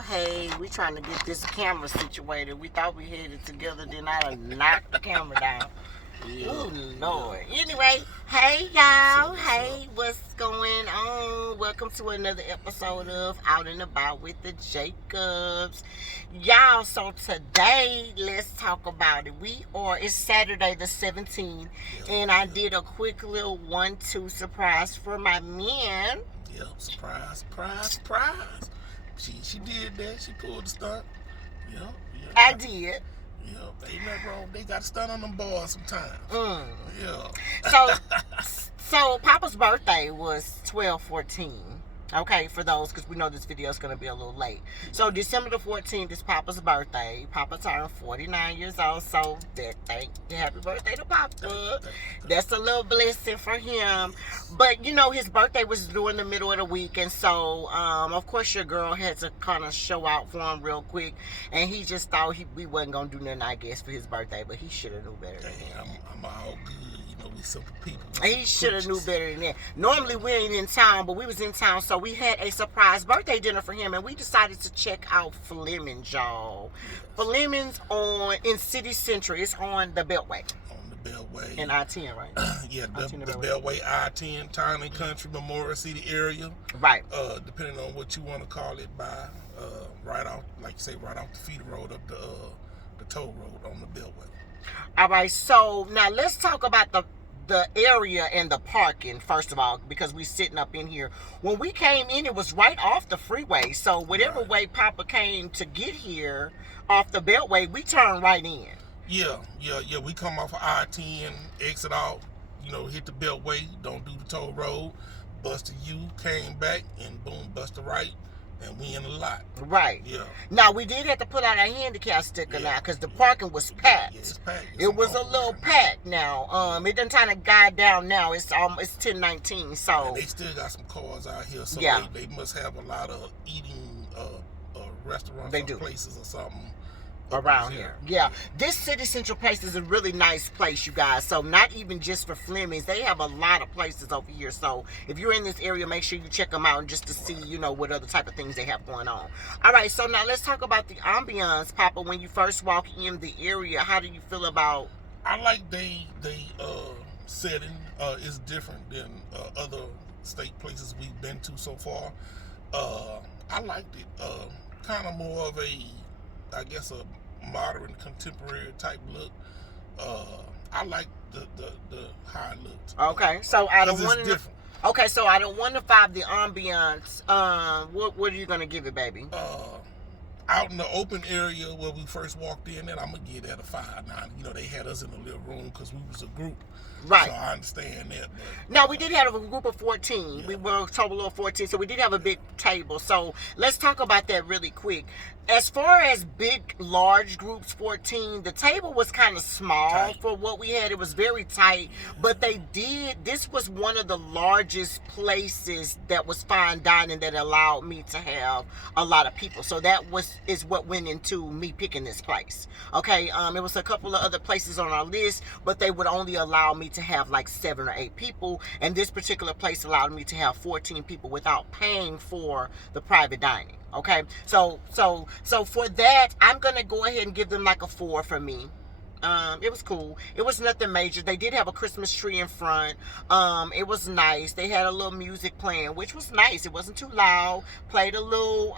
y'all. Hey, we trying to get this camera situated. We thought we had it together, then I done knocked the camera down. Oh, Lord. Anyway, hey, y'all. Hey, what's going on? Welcome to another episode of Out and About with the Jacobs. Y'all, so today, let's talk about it. It's Saturday the 17th, and I did a quick little 1-2 surprise for my men. Yep, surprise. She did that. She pulled the stunt. Yep. I did. Yep, ain't nothing wrong. They got to stunt on them boys sometimes. Yeah. So Papa's birthday was 12/14. Okay, for those, because we know this video is going to be a little late. So December the 14th is Papa's birthday. Papa turned 49 years old, so happy birthday to Papa. That's a little blessing for him. But, you know, his birthday was during the middle of the week, and so, of course, your girl had to kind of show out for him real quick, and he just thought we wasn't going to do nothing, I guess, for his birthday, but he should have knew better than that. I'm all good. We simple people. He should have knew better than that. Normally we ain't in town, but we was in town, so we had a surprise birthday dinner for him, and we decided to check out Fleming'S, y'all. Yes. Fleming'S in City Central. It's on the Beltway. On the Beltway. In I-10, right? Yeah, the Beltway, I-10, Town and Country, Memorial City area. Right. Depending on what you want to call it by, right off, like you say, right off the feeder road up the toll road on the Beltway. All right, so now let's talk about the area and the parking, first of all, because we sitting up in here. When we came in, it was right off the freeway. So whatever way Papa came to get here off the Beltway, we turned right in. Yeah. We come off of I-10, exit out, hit the Beltway, don't do the toll road, bust a U, came back, and boom, bust a right. And we in the lot. Right. Yeah. Now, we did have to put out our handicap sticker now because the parking was packed. Yeah, it's packed. It was a little packed now. It done kind of died down now. It's 10:19, so. And they still got some cars out here, so they must have a lot of eating restaurants or places or something. Around here. Yeah. This City Central place is a really nice place, you guys. So not even just for Fleming'S. They have a lot of places over here. So if you're in this area, make sure you check them out just to see, what other type of things they have going on. All right. So now let's talk about the ambiance, Papa. When you first walk in the area, how do you feel about? I like they setting is different than other state places we've been to so far. I liked it. Kind of more of a modern contemporary type look. I like the how it looked. Okay, so out of different. Okay, so out of 1 to 5, the ambiance. What are you gonna give it, baby? Out in the open area where we first walked in, and I'm gonna give that a 5. Now, they had us in a little room because we was a group. Right. So I understand that. But, no, we did have a group of 14. Yeah. We were a total of 14, so we did have a big table. So let's talk about that really quick. As far as big, large groups, 14, the table was kind of small for what we had. It was very tight, but this was one of the largest places that was fine dining that allowed me to have a lot of people. So that is what went into me picking this place. Okay, it was a couple of other places on our list, but they would only allow me to have like 7 or 8 people, and this particular place allowed me to have 14 people without paying for the private dining. Okay, so for that, I'm gonna go ahead and give them like a 4 for me. It was cool. It was nothing major. They did have a Christmas tree in front. It was nice. They had a little music playing, which was nice. It wasn't too loud. Played a little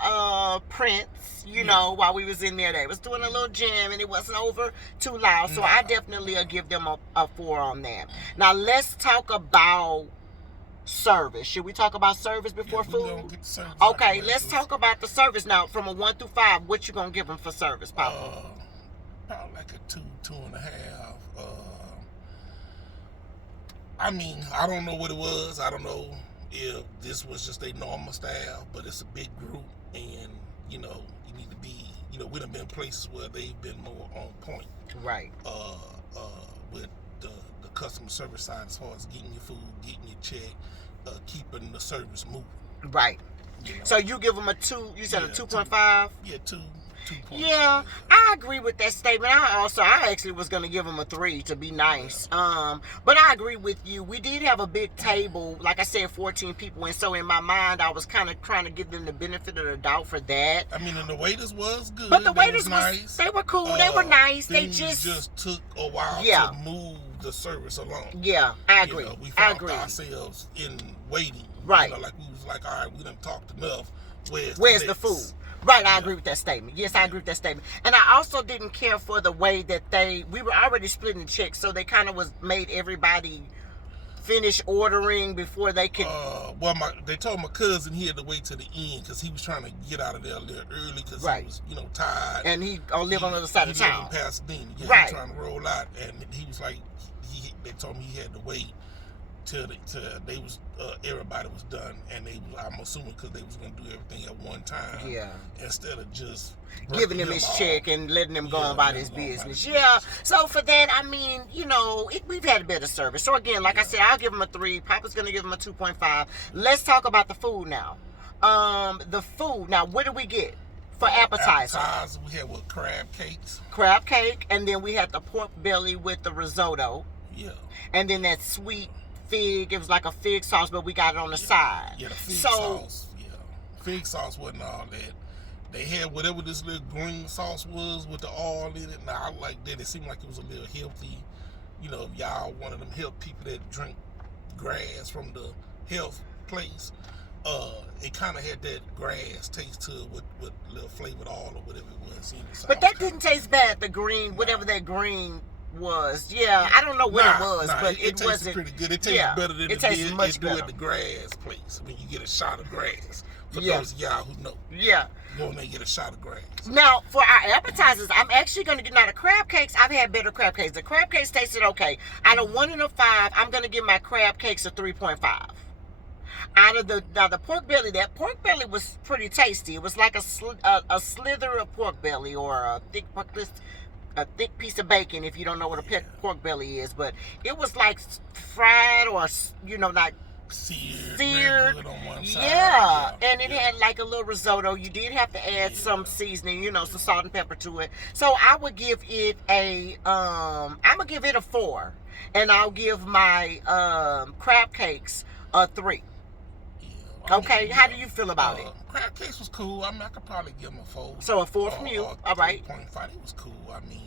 Prince, while we was in there. They was doing a little jam, and it wasn't over too loud. So I definitely give them a 4 on that. Now let's talk about service. Should we talk about service before food? Okay, let's talk about the service now. From a 1 through 5, what you gonna give them for service, Papa? Probably like a 2.5. I don't know what it was. I don't know if this was just a normal staff, but it's a big group, and you need to be. We done been places where they've been more on point. Right. With the customer service side, as far as getting your food, getting your check, keeping the service moving. Right. So you give them a 2. You said a 2.5. Yeah, 2. Yeah, I agree with that statement. I actually was gonna give them a 3 to be nice. But I agree with you. We did have a big table, like I said, 14 people, and so in my mind, I was kind of trying to give them the benefit of the doubt for that. I mean, and the waiters was good. But the waiters was nice. They were cool. They were nice. They just took a while Yeah. to move the service along. Yeah, I agree. We found ourselves in waiting. Right. Like we was like, all right, we done talked enough. Where's the food? Right, I agree with that statement. Yes, I agree with that statement. And I also didn't care for the way that we were already splitting the checks, so they kind of made everybody finish ordering before they could. They told my cousin he had to wait to the end because he was trying to get out of there a little early because he was, tired. And he live on the other side of town. He in Pasadena. Yeah, right. He trying to roll out, and he was like, they told me he had to wait till they was everybody was done, and I'm assuming because they was gonna do everything at one time. Yeah. Instead of just giving him his check and letting him go about his business. Yeah. So for that, I mean, we've had a better service. So again, like I said, I'll give him a 3. Papa's gonna give him a 2.5. Let's talk about the food now. The food. Now, what did we get for appetizer? We had crab cakes. Crab cake, and then we had the pork belly with the risotto. Yeah. And then that sweet fig. It was like a fig sauce, but we got it on the side. Yeah, the fig sauce. Yeah, fig sauce wasn't all that. They had whatever this little green sauce was with the oil in it. Now, I like that. It seemed like it was a little healthy. If y'all one of them health people that drink grass from the health place, it kind of had that grass taste to it with a little flavored oil or whatever it was. But that didn't taste bad. The green, whatever that green was, I don't know what it was, but it wasn't pretty good. It tastes better than it tastes much better at the grass place when you get a shot of grass. For those of y'all who know, go and they get a shot of grass. Now for our appetizers, I'm actually going to get the crab cakes. I've had better crab cakes. The crab cakes tasted okay. Out of 1 and a 5, I'm going to give my crab cakes a 3.5. Out of the pork belly, that pork belly was pretty tasty. It was like a slither of pork belly or a thick piece of bacon, if you don't know what a pork belly is, but it was like fried or like seared on one side. And it had like a little risotto. You did have to add some seasoning, some salt and pepper to it. So I would give it a I'm gonna give it a 4, and I'll give my crab cakes a 3. Okay, how do you feel about it? Crab cakes was cool. I mean, I could probably give them a 4. So a 4 from you. All right. 3.5. It was cool. I mean,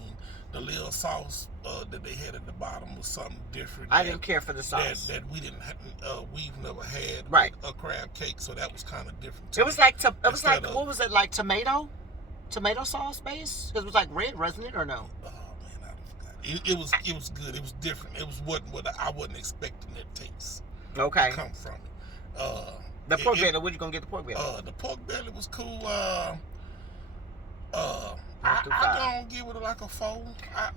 the little sauce that they had at the bottom was something different. I didn't care for the sauce. That we didn't. We've never had a crab cake, so that was kind of different. It was like what was it like? Tomato sauce base? Because it was like red, wasn't it, or no? Oh man, I forgot. It was good. It was different. It was what I wasn't expecting that taste. Okay. To come from it. The pork belly. What you gonna get the pork belly? The pork belly was cool. I'm gonna give it like a 4.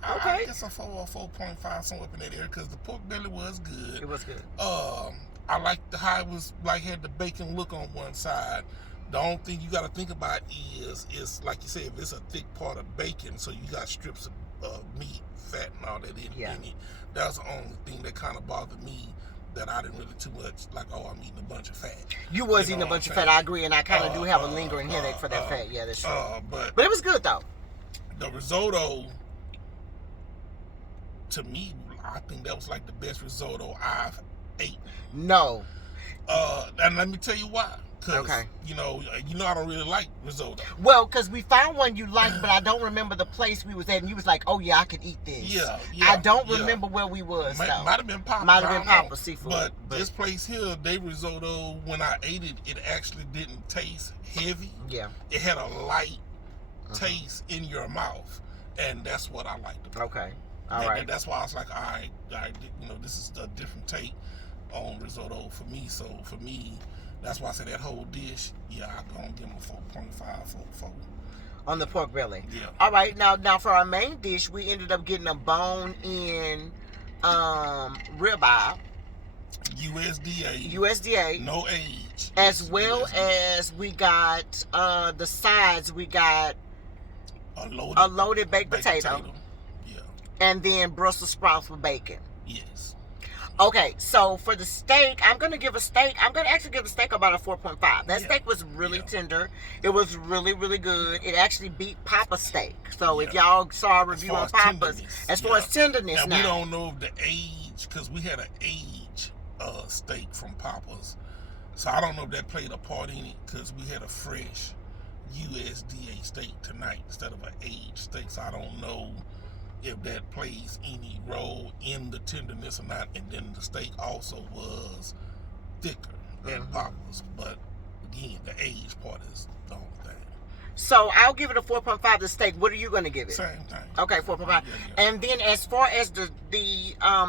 I guess a 4 or 4.5, somewhere up in that area, because the pork belly was good. It was good. I liked how it was like had the bacon look on one side. The only thing you got to think about is like you said, if it's a thick part of bacon, so you got strips of meat, fat, and all that in it. That's the only thing that kind of bothered me. That I didn't really too much like. I'm eating a bunch of fat. You was eating a bunch of fat. I agree, and I kind of do have a lingering headache for that fat. Yeah, that's true. But it was good though. The risotto, to me, I think that was like the best risotto I've ate. No. And let me tell you why. Okay. I don't really like risotto. Well, because we found one you liked, but I don't remember the place we was at, and you was like, "Oh yeah, I could eat this." Yeah. I don't remember where we was. Might have been Papa. Might have been Papa seafood. But this place here, they risotto. When I ate it, it actually didn't taste heavy. Yeah. It had a light taste in your mouth, and that's what I liked about it. Okay. All right. That's why I was like, all right, this is a different take on risotto for me. So for me. That's why I said that whole dish, I'm going to give them a 4.5, 4. On the pork belly? Yeah. All right, now for our main dish, we ended up getting a bone-in ribeye. USDA. No age. As well as we got the sides. We got a loaded baked potato. Yeah. And then Brussels sprouts with bacon. Yes. Okay, so for the steak, I'm gonna actually give a steak about a 4.5. That steak was really tender. It was really, really good. It actually beat Papa's steak. So if y'all saw a review on Papa's, as far as tenderness now, now. we don't know if the age, because we had an age steak from Papa's. So I don't know if that played a part in it, because we had a fresh USDA steak tonight instead of an aged steak. So I don't know if that plays any role in the tenderness or not. And then the steak also was thicker than Papa's. But again, the age part is the only thing. So I'll give it a 4.5 the steak. What are you going to give it? Same thing. Okay, 4.5. And then as far as the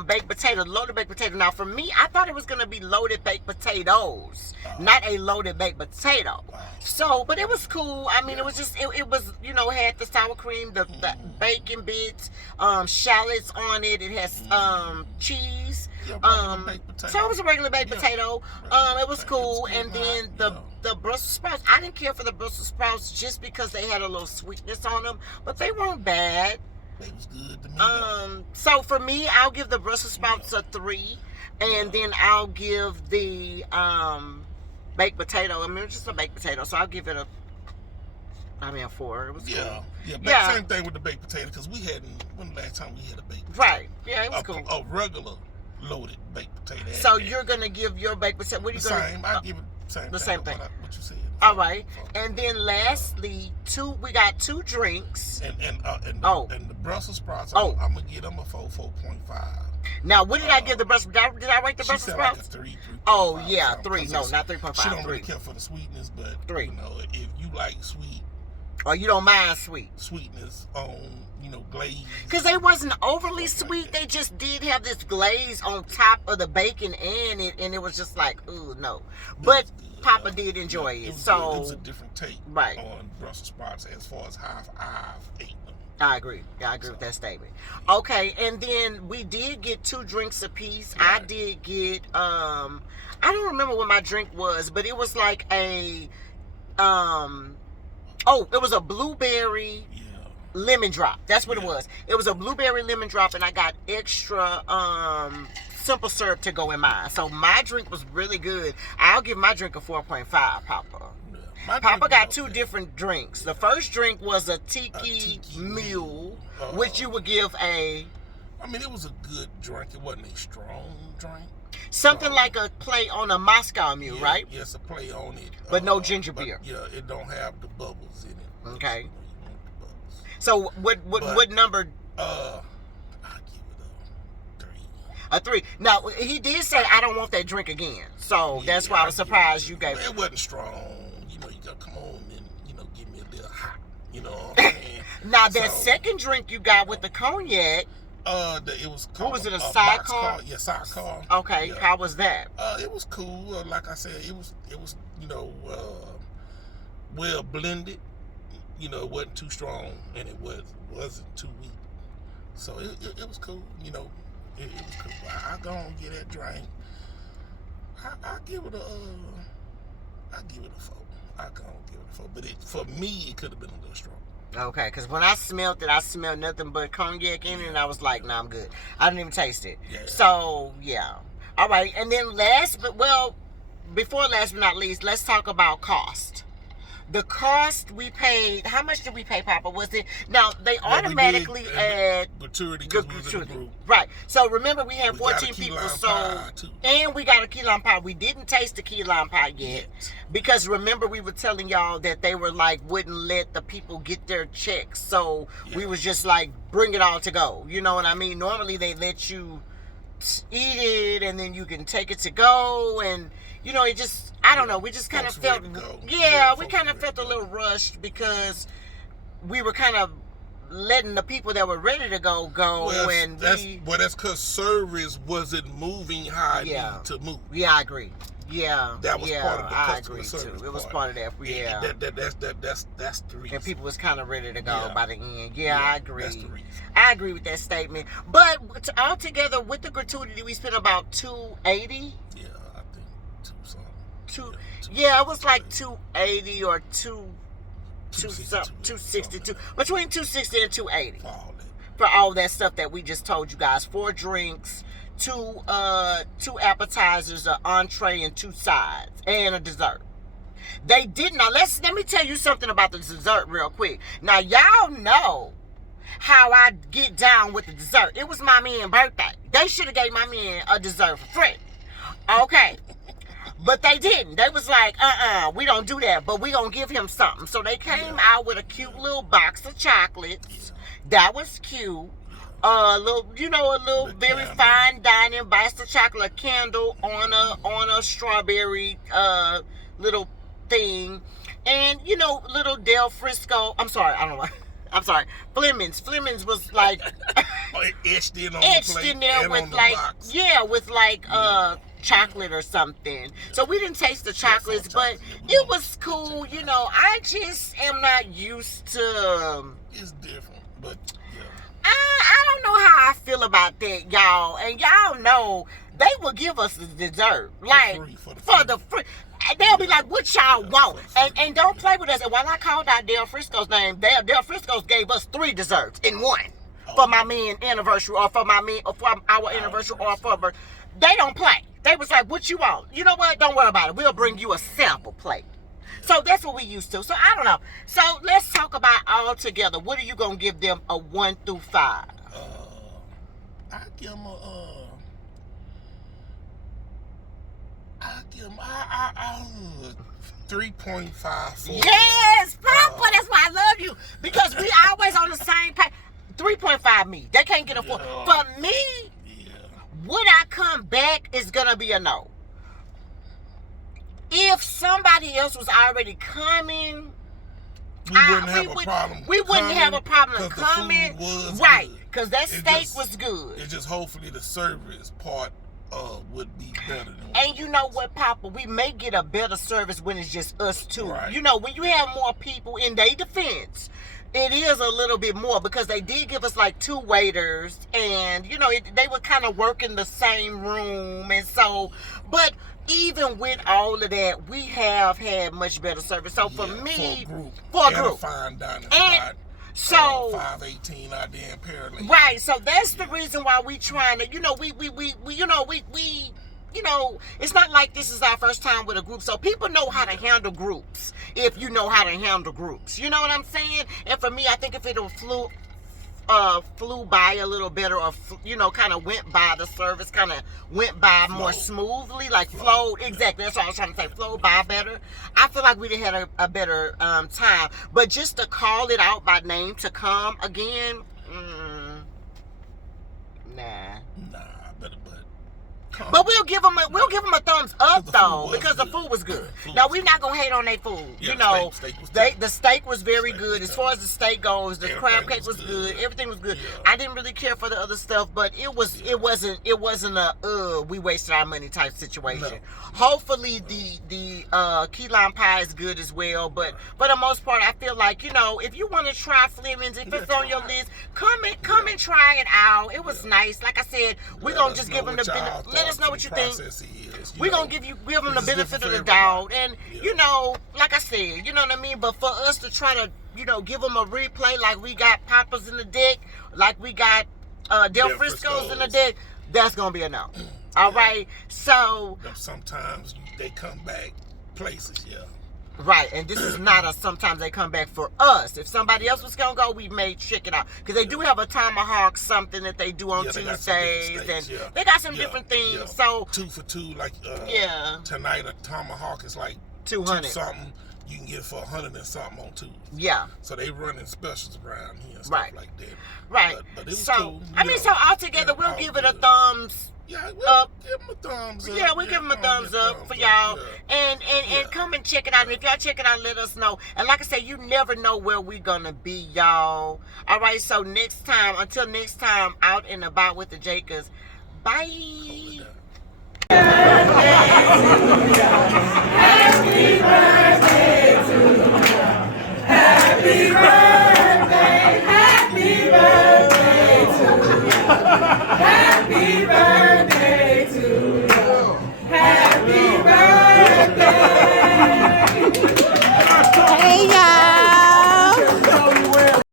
baked potato, loaded baked potato. Now for me, I thought it was going to be loaded baked potatoes, not a loaded baked potato. So, but it was cool. I mean, it was just, it was, had the sour cream, the bacon bits, shallots on it. It has cheese. So it was a regular baked potato. It was cool. And then the Brussels sprouts, I didn't care for the Brussels sprouts just because they had a little sweetness on them, but they weren't bad. They was good to me. So for me, I'll give the Brussels sprouts a 3, and then I'll give the baked potato. I mean, it's just a baked potato, so I'll give it a 4. It was cool. Same thing with the baked potato, because when the last time we had a baked potato? Right. Yeah, it was cool. A regular loaded baked potato. So you're gonna give your baked potato. What are you gonna? Same. I give it the same thing. What you said. All right. And then lastly, we got 2 drinks. And the Brussels sprouts. I'm gonna give them a 4.5. Now, what did I give the Brussels? Did I rate the Brussels sprouts? Like a 3. Oh yeah, 3. No, not 3.5. She don't really care for the sweetness, but 3. If you like sweet, or you don't mind sweetness on glaze. Because they wasn't overly sweet. They just did have this glaze on top of the bacon and it was just like, ooh, no. But Papa did enjoy it. So it was a different take on Brussels sprouts as far as how I've ate them. I agree. Yeah, I agree with that statement. Okay, and then we did get 2 drinks apiece. Right. I did get I don't remember what my drink was, but it was like a it was a blueberry lemon drop. That's what it was. It was a blueberry lemon drop, and I got extra simple syrup to go in mine. So my drink was really good. I'll give my drink a 4.5, Papa. Papa got 2 different drinks. The first drink was a tiki mule, which you would give a... I mean, it was a good drink. It wasn't a strong drink. Something like a play on a Moscow mule, right? Yes, a play on it. But no ginger beer. Yeah, it don't have the bubbles in it. Okay. So what number? I give it a 3. Now he did say I don't want that drink again. So that's why I was surprised you gave it. It wasn't strong. You gotta come on and give me a little hot. You know what I'm saying? Now that second drink you got with the cognac. It was called, what was it? A sidecar? Yeah, sidecar. Okay, yeah. How was that? It was cool. Like I said, it was well blended. It wasn't too strong and it wasn't too weak. So it was cool. It was cool. I go and get that drink. I give it a 4. I go and give it a 4. But for me, it could have been a little strong. Okay, because when I smelled it, I smelled nothing but cognac in it, and I was like, nah, I'm good. I didn't even taste it. Yeah. So, yeah. All right, and then before last but not least, let's talk about cost. The cost we paid, how much did we pay, Papa? Was it, now they automatically add gratuity. Right. So remember we had 14 people, and we got a key lime pie. We didn't taste the key lime pie yet. Because remember we were telling y'all that they were like, wouldn't let the people get their checks. So we was just like, bring it all to go. You know what I mean? Normally they let you eat it and then you can take it to go, and it just, I don't know, we just kind of felt, we kind of felt a little rushed because we were kind of letting the people that were ready to go, and that's because service wasn't moving how it needed to move. Yeah, I agree. Yeah, that was part of the customer service. Too. It was part of that. Yeah, that's the reason. And people was kind of ready to go by the end. Yeah, I agree. That's the reason. I agree with that statement. But altogether, with the gratuity, we spent about $280. Yeah, I think 2 something. Yeah, it was like 280 or 260, between 260 and 280 for all that stuff that we just told you guys. 4 drinks, two appetizers, an entree, and 2 sides, and a dessert. They did not. Let me tell you something about the dessert real quick. Now y'all know how I get down with the dessert. It was my man's birthday. They should have gave my man a dessert for free. Okay. But they didn't. They was like, we don't do that, but we gonna give him something. So they came out with a cute little box of chocolates. That was cute. A little very fine dining box of chocolate, candle on a strawberry little thing, and little Del Frisco. I'm sorry, I don't know. I'm sorry, Fleming'S. Fleming'S was like etched in on etched the plate in there and with on the like box. with like chocolate or something. So we didn't taste the chocolates, but it was cool. I just am not used to. It's different, but yeah. I don't know how I feel about that, y'all. And y'all know they will give us the dessert, like for the free. And they'll be like, "What y'all want?" And don't play with us. And while I called out Del Frisco's name, Del Frisco's gave us 3 desserts in one for my man anniversary, or for my man, or for our anniversary, or for birth. They don't play. They was like, "What you want? You know what? Don't worry about it. We'll bring you a sample plate." So that's what we used to. So I don't know. So let's talk about all together. What are you gonna give them a 1 through 5? I give them a 3.54. Yes, Papa, that's why I love you, because we always on the same page. 3.5 me. They can't get a 4. For me, would I come back is gonna be a no. If somebody else was already coming, we wouldn't have a problem coming. Right, because that steak was good. It's just hopefully the service part would be better. And you know what, Papa? We may get a better service when it's just us two. Right. When you have more people, in their defense, it is a little bit more, because they did give us like 2 waiters, and they were kind of working the same room, and so, but even with all of that, we have had much better service. So for me, for a group, fine dining and so 518 out there in Pearland. Right. So that's the reason why we trying to, it's not like this is our first time with a group. So people know how to handle groups if you know how to handle groups. You know what I'm saying? And for me, I think if it flew by a little better, or kind of went by, the service kind of went by more smoothly, like flowed. Exactly, that's what I was trying to say. Flowed by better. I feel like we'd have had a better time. But just to call it out by name to come again, nah. But we'll give them a thumbs up though, because the food was good. Now we're not gonna hate on their food. The steak was very good. As far as the steak goes, the crab cake was good. Everything was good. I didn't really care for the other stuff, but it wasn't a we wasted our money type situation. No. Hopefully the key lime pie is good as well. But for the most part, I feel like if you want to try Fleming'S, if it's on your list, come and try it out. It was nice. Like I said, we're gonna just give them the benefit. Let us know what you think. We're going to give them the benefit of the doubt. And, like I said, you know what I mean? But for us to try to, give them a replay like we got Papa's in the deck, like we got Del Frisco's in the deck, that's going to be a no. All right? So. Sometimes they come back places, Right, and this is not sometimes they come back for us. If somebody else was going to go, we may check it out. Because they do have a tomahawk something that they do on Tuesdays. And they got some different things. Yeah. So 2 for $2, like tonight a tomahawk is like 200 something. You can get it for 100 and something on Tuesday. Yeah. So they running specials around here and stuff like that. Right. But it was cool. I so altogether, we'll give it a thumbs up. Give them a thumbs up. Yeah, we give them a thumbs up for y'all. And come and check it out. And if y'all check it out, let us know. And like I said, you never know where we're going to be, y'all. All right, so until next time, out and about with the Jacobs. Bye. Happy birthday.